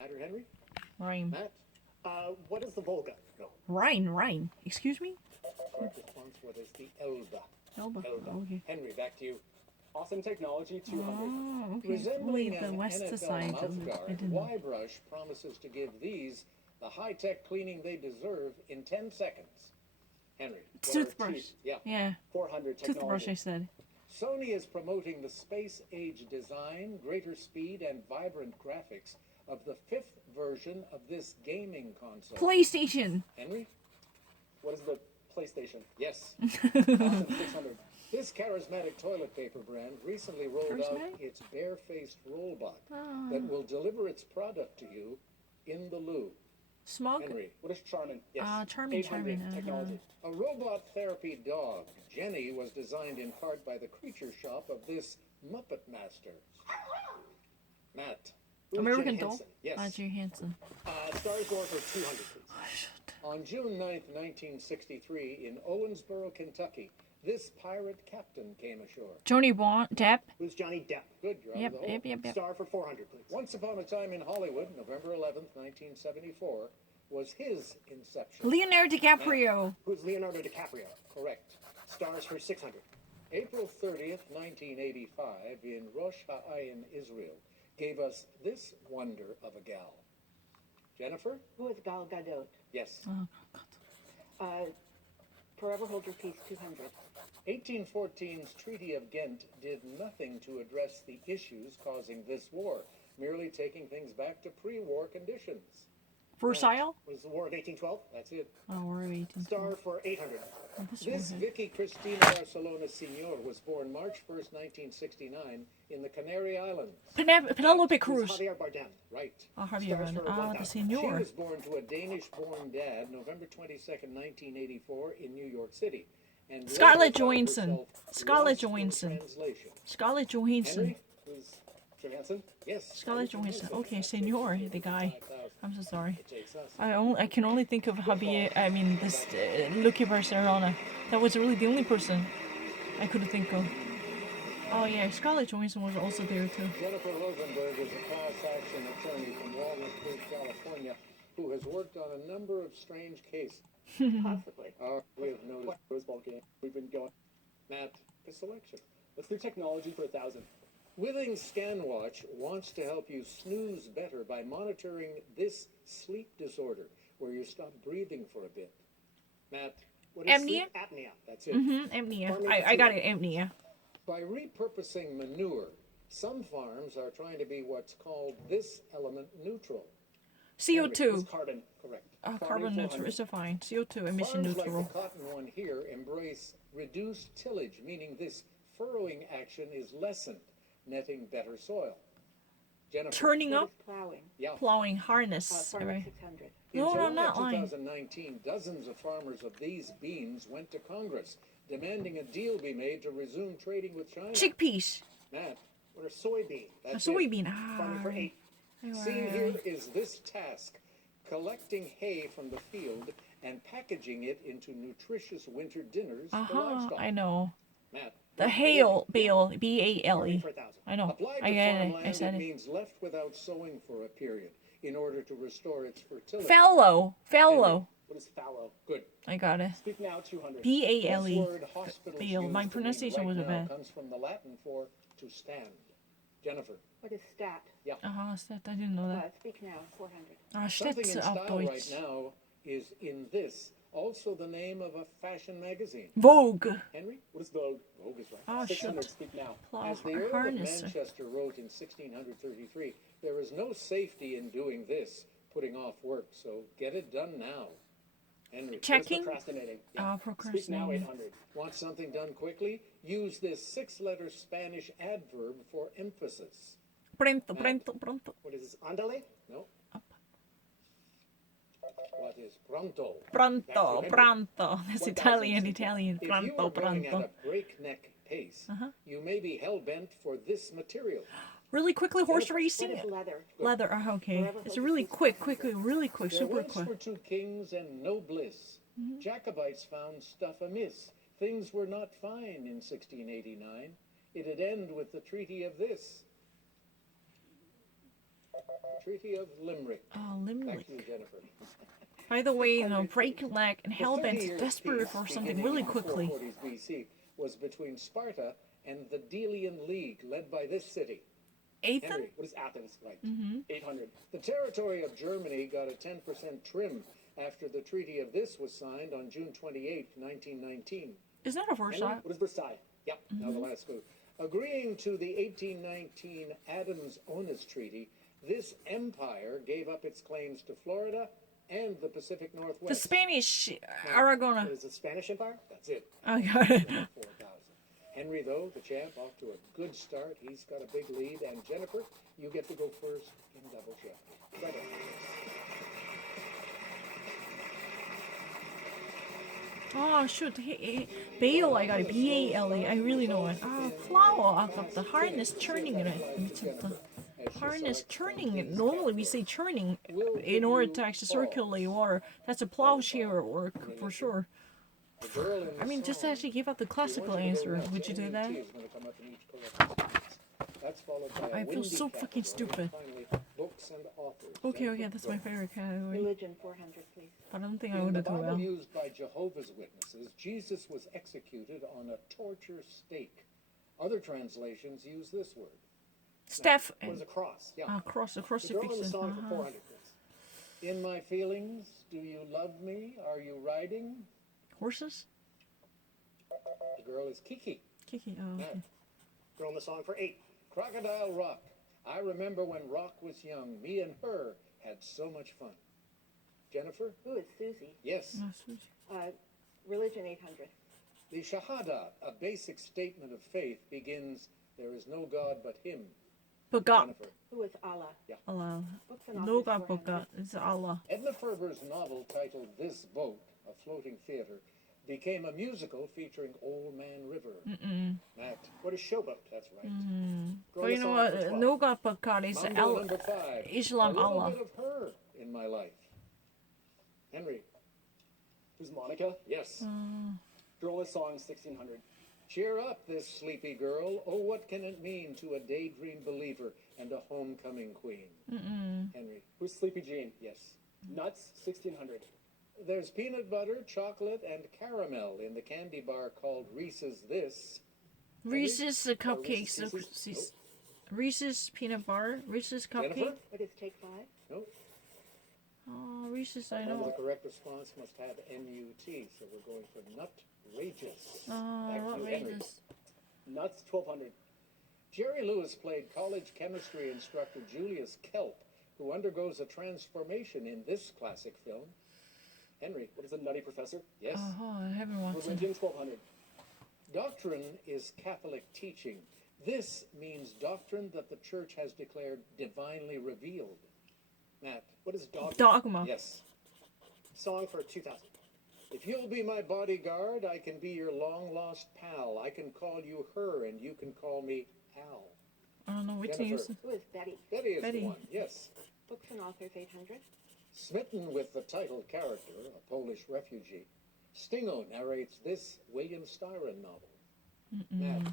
Matt or Henry? Rhyme. Matt? What is the Volga? No. Rhine. Excuse me? Correct response. What is the Elba? Elba. Elba. Okay. Henry, back to you. Awesome technology 200. Oh, okay. Resembling Only the an west NFL side of it. I mouthguard, didn't know. Y-Brush promises to give these the high-tech cleaning they deserve in 10 seconds. Henry. Toothbrush. Yeah. Yeah. 400 Toothbrush, technology. I said. Sony is promoting the space-age design, greater speed, and vibrant graphics of the 5th version of this gaming console. PlayStation. Henry? What is the PlayStation? Yes. Awesome 600. This charismatic toilet paper brand recently rolled out Charismatic? its bare-faced robot Oh. that will deliver its product to you in the loo. Smog? Henry? What is Charmin? Yes. Charming, 800 charming. technology. A robot therapy dog, Jenny, was designed in part by the creature shop of this Muppet Master. Matt. Who's American Jim Doll? Henson? Yes. Jay Hansen. Stars War for 200, please. On June 9th, 1963, in Owensboro, Kentucky, this pirate captain came ashore. Johnny Depp. Who's Johnny Depp? Good, you're out Yep, of the hole. yep. Star for 400, please. Once Upon a Time in Hollywood, November 11th, 1974, was his inception. Leonardo DiCaprio. Who's Leonardo DiCaprio? Correct. Stars for 600. April 30th, 1985, in Rosh Ha'ayin, Israel, gave us this wonder of a gal. Jennifer? Who is Gal Gadot? Yes. Oh, Forever Hold Your Peace, 200. 1814's Treaty of Ghent did nothing to address the issues causing this war, merely taking things back to pre-war conditions. Versailles? Was the War of 1812? That's it. Oh, we're 18. Star for 800. This This one. Vicky Cristina Barcelona Senior was born March 1st, 1969, in the Canary Islands. Penelope Cruz. Javier Bardem. Right. Javier. Stars for The 1,000. She senor. was born to a Danish-born dad, November 22nd, 1984, in New York City. And Scarlett later called Johansson. herself Scarlett Lost in Johansson. Translation. Scarlett Johansson. Henry? Who's Jim Henson? Yes. Scarlett Johansson. Okay, senor, the guy. 5,000. I'm so sorry. It takes us. I can only think of Javier. I mean, this Lucky Barcelona. That was really the only person I could think of. Oh yeah, Scarlett Johansson was also there too. Jennifer Rosenberg is a class action attorney from Walnut Creek, California, who has worked on a number of strange cases. Possibly. We have noticed. Rose Bowl game. We've been going. Matt, the selection. Let's do technology for 1,000. Withing ScanWatch wants to help you snooze better by monitoring this sleep disorder, where you stop breathing for a bit. Matt, what is Apnea? sleep apnea? That's it. Apnea. I got it. Apnea. By repurposing manure, some farms are trying to be what's called this element neutral. CO2. Who's carbon? Correct. Carbon neutral is fine. CO2 emission Farms neutral. like the cotton one here embrace reduced tillage, meaning this furrowing action is lessened, netting better soil. Jennifer. Turning What up, is plowing? Yeah. plowing harness. 400, Right. 600. In No, July I'm not lying. 2019, dozens of farmers of these beans went to Congress, demanding a deal be made to resume trading with China. Chickpeas. Matt, What are soybean? A that's it. soybean. Farming for 8. Seen here is this task: collecting hay from the field and packaging it into nutritious winter dinners for livestock. I know. Matt, The hail bale. B-A-L-E. For 1,000. I know. applied I to get it. farmland, I said it it. means left without sowing for a period in order to restore its fertility. Fallow. Fallow. What is fallow? Good. I got it. Speak now 200. B-A-L-E. This word hospitals Bale. My use to pronunciation mean right wasn't now bad. comes from the Latin for to stand. Jennifer. What is stat? I didn't know that. Speak now, 400. Something Stets in auf style right Deutsch. now is in this, also the name of a fashion magazine. Vogue. Henry? What is Vogue? Vogue is right. Oh, 600. shit. Speak now. Plow As the Earl of harness. Manchester wrote in 1633, there is no safety in doing this, putting off work, so get it done now. Henry. What is Checking. procrastinating? Yeah. Speak now Procrastinating. 800. Want something done quickly? Use this six-letter Spanish adverb for emphasis. Pronto. Pronto. What is andale? No? What is pronto? Pronto. Henry. Pronto. That's 1,000. Italian. If you Pronto. are going at Pronto. a breakneck pace, you may be hell-bent for this material. Really quickly, horse What racing. is leather? Leather. Okay. Forever It's hold really your peace, quick, 400. really quick, There super once quick. were two kings and no bliss. Jacobites found stuff amiss. Things were not fine in 1689. It'd end with the Treaty of this. Treaty of Limerick. Oh, Back Limerick. to you, Jennifer. By the way, break leg and The hellbent 30-year desperate peace for something beginning really in the quickly. 440s BC was between Sparta and the Delian League, led by this city. Athens? Henry, What is Athens? right. 800. The territory of Germany got a 10% trim after the Treaty of this was signed on June 28, 1919. Is that a Versailles? What is Versailles? Yep, now the last clue. Agreeing to the 1819 Adams-Onis Treaty, this empire gave up its claims to Florida and the Pacific Northwest. The Spanish What Aragona. is the Spanish Empire? That's it. I got it. 4,000. Henry, though, the champ, off to a good start. He's got a big lead. And Jennifer, you get to go first in double jeopardy. Right Oh shoot, Bale I got it. B-A-L-E. I really know it. Flower 아깝다. Harness churning이래. 미쳤다. Harness churning. Normally we say churning in order to actually circulate water. That's a plowshare work for sure. I mean, just to actually give out the classical answer. Would you do that? I feel so fucking stupid. Okay, okay, that's my favorite category. Religion, 400, please. But I don't think I In would the have done Bible well. used by Jehovah's Witnesses, Jesus was executed on a torture stake. Other translations use this word. Steph. What is a cross? Yeah. Cross, the The girl in the crucifix. song for 400, please. In my feelings, do you love me? Are you riding? Horses? The girl is Kiki. Kiki. Oh, okay. Girl in the song for 8. Crocodile Rock. I remember when Rock was young. Me and her had so much fun. Jennifer? Who is Susie? Yes. Oh, sweet. Religion, 800. The Shahada, a basic statement of faith, begins, there is no God but him. But God. Jennifer. Who is Allah? Allah. Books and No authors, God but 400. God. It's Allah. Edna Ferber's novel titled This Boat, a floating theater, became a musical featuring Old Man River. Matt. What is Showboat? That's right. Girl But in you the know song for what? 12. No God but God is Mambo number 5. Islam a little Allah. bit of her in my life. Henry. Who's Monica? Yes. Girl in the song, 1600. Cheer up, this sleepy girl. Oh, what can it mean to a daydream believer and a homecoming queen? Henry. Who's Sleepy Jean? Yes. Nuts, 1600. There's peanut butter, chocolate, and caramel in the candy bar called Reese's This. Reese's cupcakes. Reese's? Reese's peanut bar. Reese's cupcake. Jennifer? What is Take 5? No. Oh, Reese's, I Remember, know. the correct response must have N-U-T, so we're going for Nutrageous. Oh, Back to what you, made Henry. this? Nuts, 1200. Jerry Lewis played college chemistry instructor Julius Kelp, who undergoes a transformation in this classic film. Henry. What is a Nutty Professor? Yes. Oh, I haven't watched it. Religion, 1200. Doctrine is Catholic teaching. This means doctrine that the church has declared divinely revealed. Matt. What is Dogma? Dogma. Yes. Song for 2000. If you'll be my bodyguard, I can be your long-lost pal. I can call you her, and you can call me Al. I don't know which to Jennifer. use. Who is Betty? Betty is Betty. the one, yes. Books and authors, 800. Smitten with the title character, a Polish refugee, Stingo narrates this William Styron novel. Matt.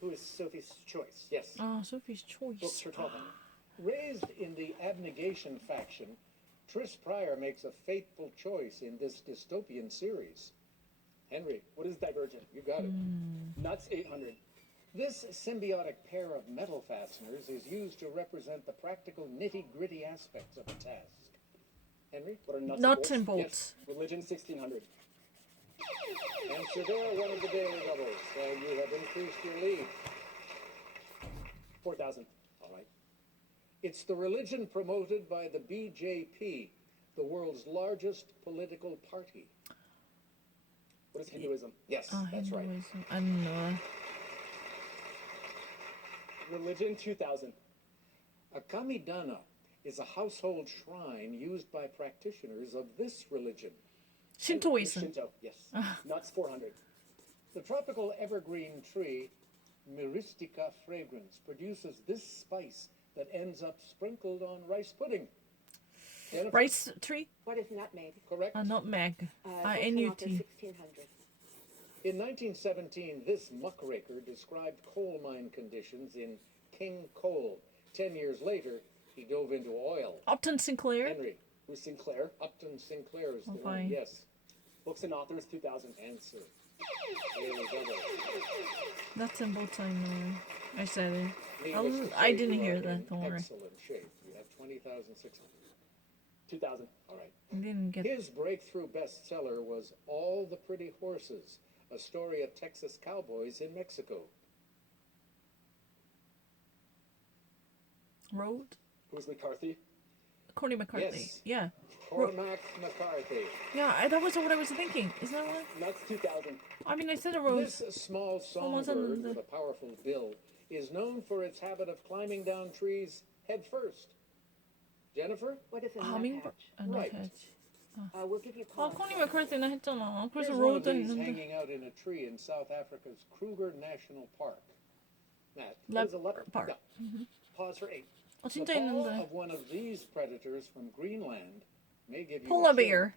Who is Sophie's Choice? Yes. Oh, Sophie's Books Choice. for 1200. Raised in the abnegation faction, Tris Pryor makes a fateful choice in this dystopian series. Henry, What is Divergent? you got it. Nuts, 800. This symbiotic pair of metal fasteners is used to represent the practical nitty-gritty aspects of a task. Henry? What are nuts, Nuts and and bolts? bolts. Religion, 1600. Answer there, one of the daily doubles. So you have increased your lead. 4000. All right. It's the religion promoted by the BJP, the world's largest political party. What is Hinduism? Yes, that's right. Hinduism. I don't know. Religion, 2000. A kamidana is a household shrine used by practitioners of this religion. Shintoism. Shinto. Yes. Nuts, 400. The tropical evergreen tree, Myristica fragrans, produces this spice that ends up sprinkled on rice pudding. Jennifer, Rice tree? What is nutmeg? correct? Nutmeg. Books and authors, N-U-T. 1600. In 1917, this muckraker described coal mine conditions in King Coal. 10 years later, He dove into oil. Upton Sinclair. Henry, Bruce Sinclair. Upton Sinclair is the Okay. one. Yes. Books and authors, 2000. Answer. Daily Double. That's in both time. I said it. Needless to I say, didn't you hear are that, in don't worry. Excellent shape. You have 20,600. 2000. All right. I didn't get. His breakthrough bestseller was All the Pretty Horses, a story of Texas cowboys in Mexico. Road. Who's McCarthy? Corny McCarthy. Yes. Yeah. Cormac McCarthy. Yeah, that was what I was thinking. Isn't that what? That's 2000. I mean, I said a road. This small Almost on songbird the- with a powerful bill is known for its habit of climbing down trees head first. Jennifer? What is a Hummingbird. nuthatch? Right. We'll give you 아, pause. 코니 맥카르티는 했잖아. Here's 그래서 one of 로드 these 했는데. hanging out in a tree in South Africa's Kruger National Park. Matt, There's a leopard. Park. yeah. Pause for 8. 어, The 진짜 paw 있는데. of one of these predators from Greenland may give you Polar a chill. bear.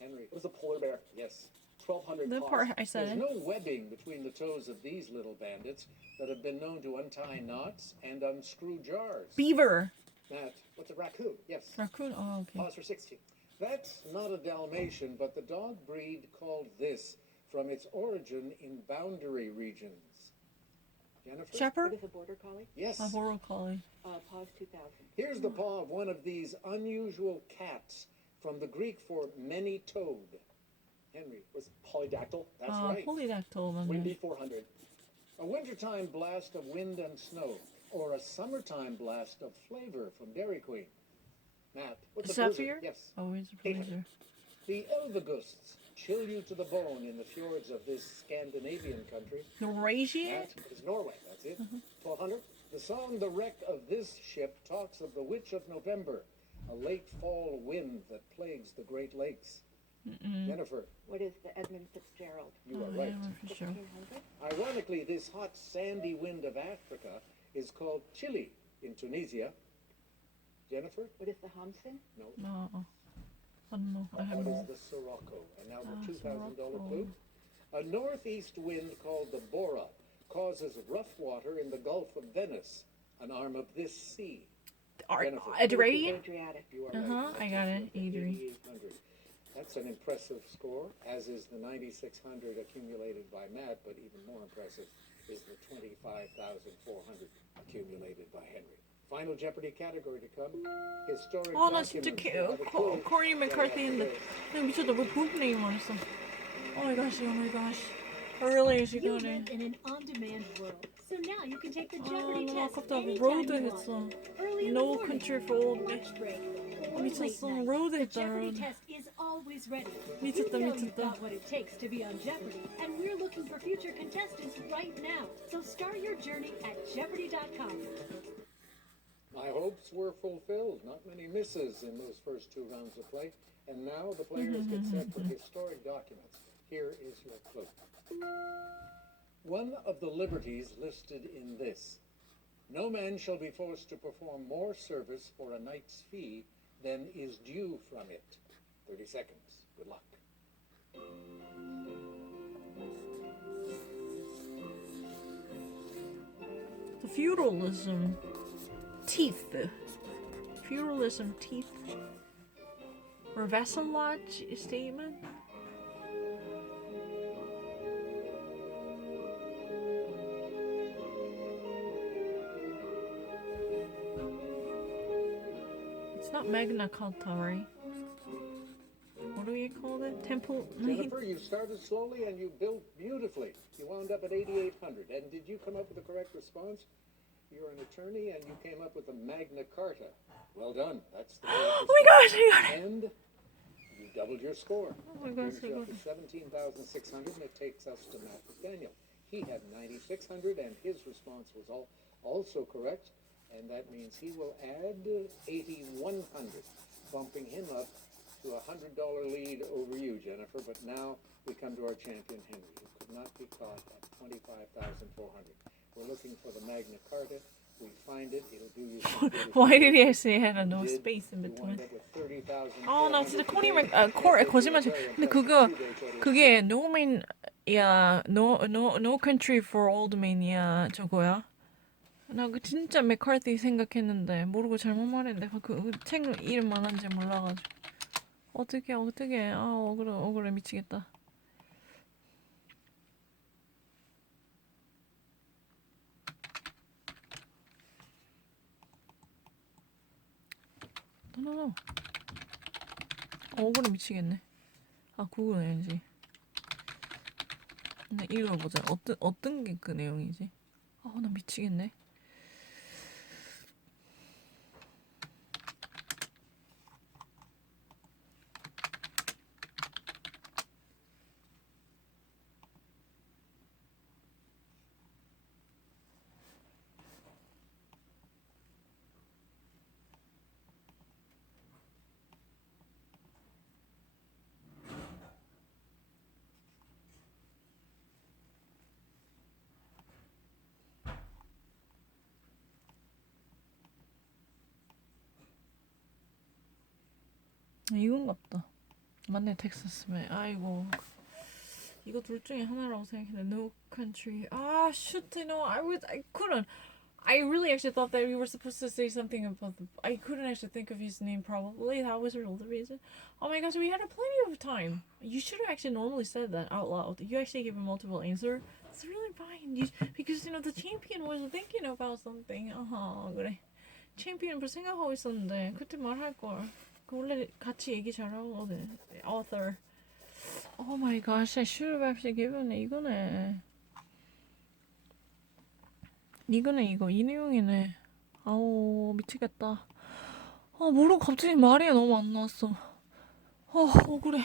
Henry. What is a polar bear? Yes. 1200. The pause. part I said There's it. no webbing between the toes of these little bandits that have been known to untie knots and unscrew jars. Beaver. Matt, What's a raccoon? yes. Raccoon. Oh, okay. Pause for 16. That's not a Dalmatian, but the dog breed called this from its origin in boundary regions. Jennifer? What Shepherd. is a border collie? Yes. A border collie. Pause 2000. Here's the paw of one of these unusual cats from the Greek for many-toed. Henry. Was polydactyl? That's 아, right. 폴리닥톨 Windy 맞네. 400. A wintertime blast of wind and snow, or a summertime blast of flavor from Dairy Queen. Matt. What's a Sapphire? blizzard? Yes. Oh, it's a freezer. The Elvegusts chill you to the bone in the fjords of this Scandinavian country. Norwegian? That is Norway. That's it. 1200. The song The Wreck of This Ship talks of the Witch of November, a late fall wind that plagues the Great Lakes. Jennifer, What is the Edmund Fitzgerald? you are Oh, right. yeah, for sure. 1600. Ironically, this hot sandy wind of Africa is called Chile in Tunisia. Jennifer? What is the Hamsun? No. No. I don't know. I have What no. is the Sirocco? And now Ah, the $2,000 Sirocco. clue. A northeast wind called the Bora causes rough water in the Gulf of Venice, an arm of this sea. Jennifer. Adrian? Adriatic. You are Uh-huh, right. I got it, Adrian. 8,800. That's an impressive score, as is the 9,600 accumulated by Matt, but even more impressive is the 25,400 accumulated by Henry. Final Jeopardy category to come. Historic 아, 나 진짜 documents that have a clue. 코니 맥카르티인데. 나 미쳤다. 왜 부분이만 했어? Oh my gosh, oh my gosh. Earlier she You got live it. in an on-demand world, so now you can take the 아, Jeopardy 너무 test 아깝다. anytime 로드 you 했어. want. Early in the No morning, country for old me. lunch break, or 미쳤어. late night. 로드 The 했다, Jeopardy 로드. test is always ready. 미쳤다, You know you've 미쳤다. got what it takes to be on Jeopardy, and we're looking for future contestants right now. So start your journey at Jeopardy.com. My hopes were fulfilled. Not many misses in those first two rounds of play. And now the players get set for historic documents. Here is your clue. One of the liberties listed in this. No man shall be forced to perform more service for a night's fee than is due from it. 30 seconds. Good luck. The feudalism. Teeth. Feudalism teeth. Or vassalage statement. It's not Magna Carta, right? What do we call it? Temple. Jennifer, you started slowly and you built beautifully. You wound up at 8,800. And did you come up with the correct response? You're an attorney and you came up with the Magna Carta. Well done. That's the correct Oh my gosh, I got it! And you doubled your score. Oh my Brings gosh, I you got up to it. 17,600, and it takes us to Matt McDaniel. He had 9,600, and his response was also correct, and that means he will add 8,100, bumping him up to a $100 lead over you, Jennifer. But now we come to our champion, Henry, who could not be caught at 25,400. We're looking for the Magna Carta. We find it. It'll do you some good. Why did he say have no Did space in you between? wind up with 30,000. 아, 나 진짜 코니 맥, 거짓말 쳐. 근데 그게 No Man, no Country for Old Men이야, 저거야? 나 그 진짜 맥카티 생각했는데 모르고 잘못 말했는데 그 책 이름 말한지 몰라가지고 어떻게 아 억울해 미치겠다. 노노노 억울해 미치겠네. 아 그건 아니지. 근데 읽어보자. 어떤 게 그 내용이지? 아 나 미치겠네. 이건 같다. 맞네 텍사스맨. 아이고 이거 둘 중에 하나라고 생각했는데 No Country. 아 shoot, I couldn't. I really actually thought that we were supposed to say something about I couldn't actually think of his name. Probably that was really the reason. Oh my gosh, we had plenty of time. You should have actually normally said that out loud. You actually gave a multiple answer. It's really fine. Because the champion was thinking about something. 그래. 챔피언 생각하고 있었는데 그때 말할 걸. 원래 같이 얘기 잘하거든. Author. Oh my gosh, I should have actually given it. 이거네 이거. 이 내용이네. 아우 미치겠다. 모르고 갑자기 말이 너무 안 나왔어. 억울해.